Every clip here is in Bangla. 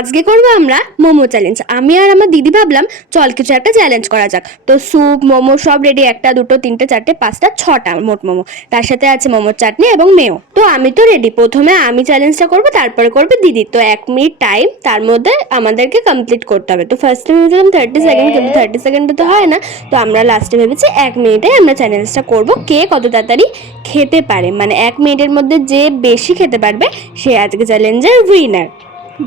আজকে করবো আমরা মোমো চ্যালেঞ্জ। আমি আর আমার দিদি ভাবলাম চল কিছু একটা চ্যালেঞ্জ করা যাক। তো স্যুপ মোমো সব রেডি, 1টা 2টো 3টে 4টে 5টা 6টা মোট মোমো, তার সাথে আছে মোমোর চাটনি এবং মেও। তো আমি তো রেডি, প্রথমে আমি চ্যালেঞ্জটা করবো, তারপরে করবে দিদি। তো 1 মিনিট টাইম, তার মধ্যে আমাদেরকে কমপ্লিট করতে হবে। তো ফার্স্টে ভেবেছিলাম 30 সেকেন্ড, কিন্তু 30 সেকেন্ডে তো হয় না। তো আমরা লাস্টে ভেবেছি 1 মিনিটে আমরা চ্যালেঞ্জটা করবো, কে কত তাড়াতাড়ি খেতে পারে, মানে 1 মিনিটের মধ্যে যে বেশি খেতে পারবে সে আজকে চ্যালেঞ্জের উইনার।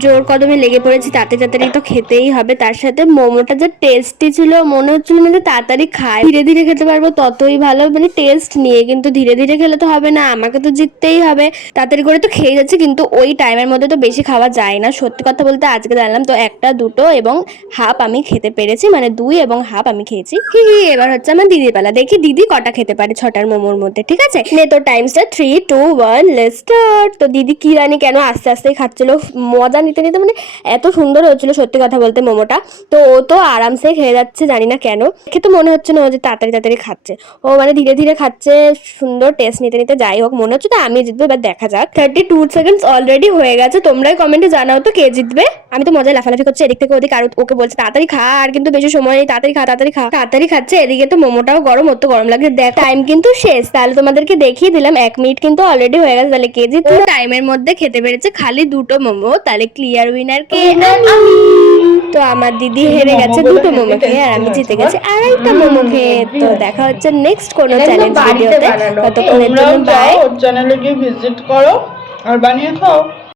জোর কদমে লেগে পড়েছি, তাড়াতাড়ি তো খেতেই হবে। তার সাথে মোমোটা যে টেস্টি ছিল, মনে হচ্ছিল মানে তাড়াতাড়ি খাই, ধীরে ধীরে খেতে পারবো ততই ভালো, মানে টেস্ট নিয়ে। কিন্তু ধীরে ধীরে খেলে তো হবে না, আমাকে তো জিততেই হবে। তাড়াতাড়ি করে তো খেয়ে যাচ্ছে, কিন্তু ওই টাইমের মধ্যে তো বেশি খাওয়া যায় না। সত্যি কথা বলতে আজকে জানলাম। তো 1টা 2টো এবং হাফ আমি খেতে পেরেছি, মানে 2 এবং হাফ আমি খেয়েছি। হি হি, এবার হচ্ছে আমার দিদির পালা। দেখি দিদি কটা খেতে পারে 6টার মোমোর মধ্যে। ঠিক আছে, নে তোর টাইমসটা 3 2 1 লেটস স্টার্ট। তো দিদি কি জানি কেন আস্তে আস্তে খাচ্ছিল, মজা নিতে নিতে, মানে এত সুন্দর হচ্ছিল সত্যি কথা বলতে মোমোটা। তো ও তো আরামসে খেয়ে যাচ্ছে, জানি না কেন দেখে তো মনে হচ্ছে না ও যে তাড়াতাড়ি খাচ্ছে। ও মানে ধীরে ধীরে খাচ্ছে, সুন্দর টেস্ট নিতে নিতে। যাই হোক, মনে হচ্ছে তো আমি জিতবো, এবার দেখা যাক। 32 সেকেন্ডস অলরেডি হয়ে গেছে। তোমরাই কমেন্টে জানাও তো কে জিতবে। আমি তো মজায় লাফালাফি করছি এদিক থেকে ওদিক, আর ওকে বলছে তাড়াতাড়ি খা, আর কিন্তু বেশি সময় নেই, তাড়াতাড়ি খা তাড়াতাড়ি খা। তাড়াতাড়ি খাচ্ছে, এদিকে তো মোমোটাও গরম, ওর তো গরম লাগে। দেখ টাইম কিন্তু শেষ, তাহলে তোমাদেরকে দেখিয়ে দিলাম 1 মিনিট কিন্তু অলরেডি হয়ে গেছে। তাহলে কে জিতলো? টাইমের মধ্যে খেতে পেরেছে খালি 2টো মোমো, তাহলে ক্লিয়ার উইনার কে? আমি। তো আমার দিদি হেরে গেছে 2টো মোমো খেয়ে, আর আমি জিতে গেছি 2.5টা মোমো খেয়ে। তো দেখা হচ্ছে নেক্সট কোনো চ্যালেঞ্জ ভিডিওতে। ততক্ষণের জন্য বাই। ওর চ্যানেলে গিয়ে ভিজিট করো আর বানিয়ে খাও।